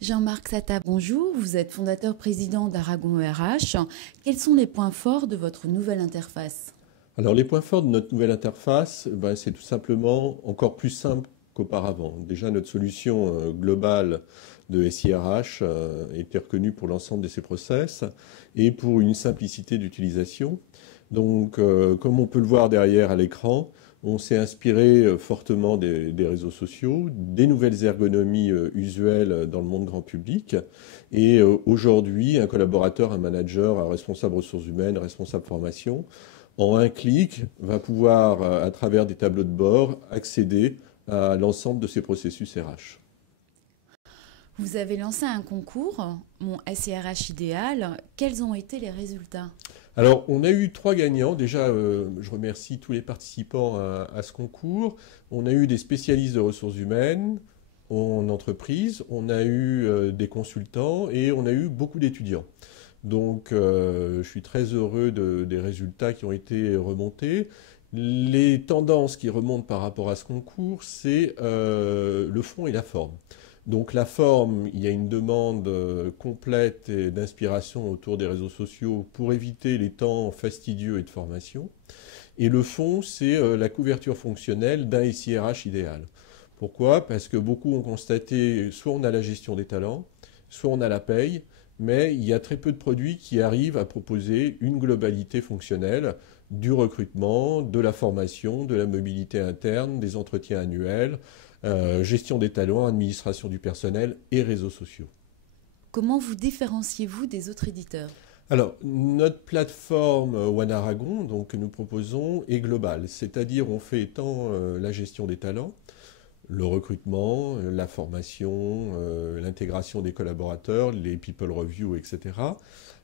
Jean-Marc Satta, bonjour. Vous êtes fondateur-président d'Aragon RH. Quels sont les points forts de votre nouvelle interface? Alors les points forts de notre nouvelle interface, c'est tout simplement encore plus simple qu'auparavant. Déjà notre solution globale de SIRH était reconnue pour l'ensemble de ses process et pour une simplicité d'utilisation. Donc comme on peut le voir derrière à l'écran, on s'est inspiré fortement des réseaux sociaux, des nouvelles ergonomies usuelles dans le monde grand public. Et aujourd'hui, un collaborateur, un manager, un responsable ressources humaines, responsable formation, en un clic, va pouvoir, à travers des tableaux de bord, accéder à l'ensemble de ces processus RH. Vous avez lancé un concours, mon SIRH idéal. Quels ont été les résultats? Alors, on a eu 3 gagnants. Déjà, je remercie tous les participants à ce concours. On a eu des spécialistes de ressources humaines en entreprise, on a eu des consultants et on a eu beaucoup d'étudiants. Donc, je suis très heureux des résultats qui ont été remontés. Les tendances qui remontent par rapport à ce concours, c'est le fond et la forme. Donc la forme, il y a une demande complète et d'inspiration autour des réseaux sociaux pour éviter les temps fastidieux et de formation. Et le fond, c'est la couverture fonctionnelle d'un SIRH idéal. Pourquoi? Parce que beaucoup ont constaté, soit on a la gestion des talents, soit on a la paye, mais il y a très peu de produits qui arrivent à proposer une globalité fonctionnelle du recrutement, de la formation, de la mobilité interne, des entretiens annuels, gestion des talents, administration du personnel et réseaux sociaux. Comment vous différenciez-vous des autres éditeurs? Alors, notre plateforme One Aragon, donc, que nous proposons, est globale, c'est-à-dire on fait tant la gestion des talents, le recrutement, la formation, l'intégration des collaborateurs, les people review, etc.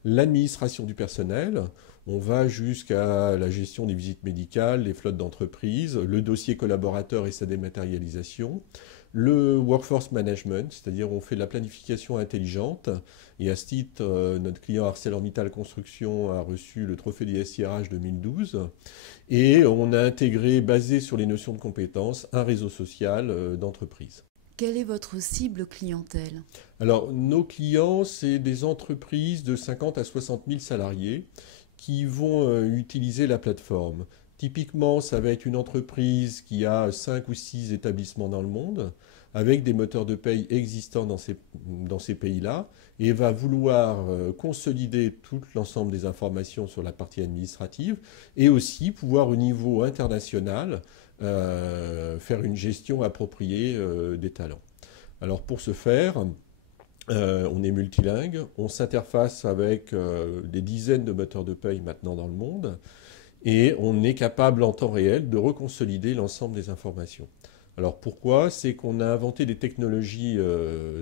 L'administration du personnel, on va jusqu'à la gestion des visites médicales, les flottes d'entreprise, le dossier collaborateur et sa dématérialisation, le workforce management, c'est-à-dire on fait de la planification intelligente. Et à ce titre, notre client ArcelorMittal Construction a reçu le trophée des SIRH 2012. Et on a intégré, basé sur les notions de compétences, un réseau social d'entreprise. Quelle est votre cible clientèle? Alors, nos clients, c'est des entreprises de 50 à 60 000 salariés qui vont utiliser la plateforme. Typiquement, ça va être une entreprise qui a 5 ou 6 établissements dans le monde, avec des moteurs de paye existants dans ces pays-là, et va vouloir consolider tout l'ensemble des informations sur la partie administrative, et aussi pouvoir au niveau international faire une gestion appropriée des talents. Alors pour ce faire, on est multilingue, on s'interface avec des dizaines de moteurs de paye maintenant dans le monde, et on est capable en temps réel de reconsolider l'ensemble des informations. Alors pourquoi? C'est qu'on a inventé des technologies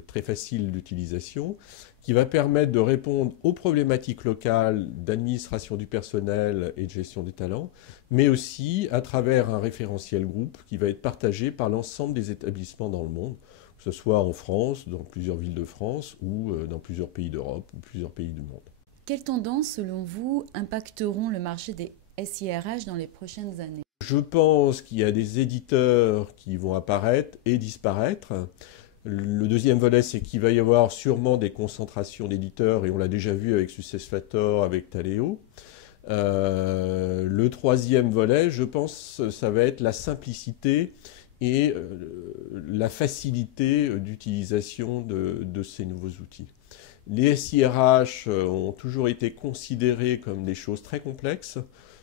très faciles d'utilisation qui va permettre de répondre aux problématiques locales d'administration du personnel et de gestion des talents, mais aussi à travers un référentiel groupe qui va être partagé par l'ensemble des établissements dans le monde, que ce soit en France, dans plusieurs villes de France ou dans plusieurs pays d'Europe ou plusieurs pays du monde. Quelles tendances, selon vous, impacteront le marché des SIRH dans les prochaines années? Je pense qu'il y a des éditeurs qui vont apparaître et disparaître. Le deuxième volet, c'est qu'il va y avoir sûrement des concentrations d'éditeurs, et on l'a déjà vu avec SuccessFactors, avec Taleo. Le troisième volet, je pense, ça va être la simplicité et la facilité d'utilisation de ces nouveaux outils. Les SIRH ont toujours été considérés comme des choses très complexes,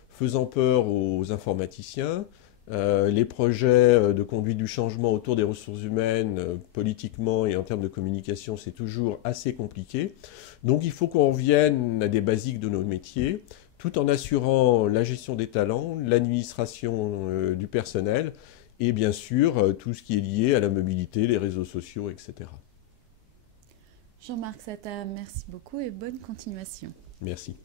faisant peur aux informaticiens. Les projets de conduite du changement autour des ressources humaines, politiquement et en termes de communication, c'est toujours assez compliqué. Donc il faut qu'on revienne à des basiques de nos métiers, tout en assurant la gestion des talents, l'administration du personnel et bien sûr tout ce qui est lié à la mobilité, les réseaux sociaux, etc. Jean-Marc Satta, merci beaucoup et bonne continuation. Merci.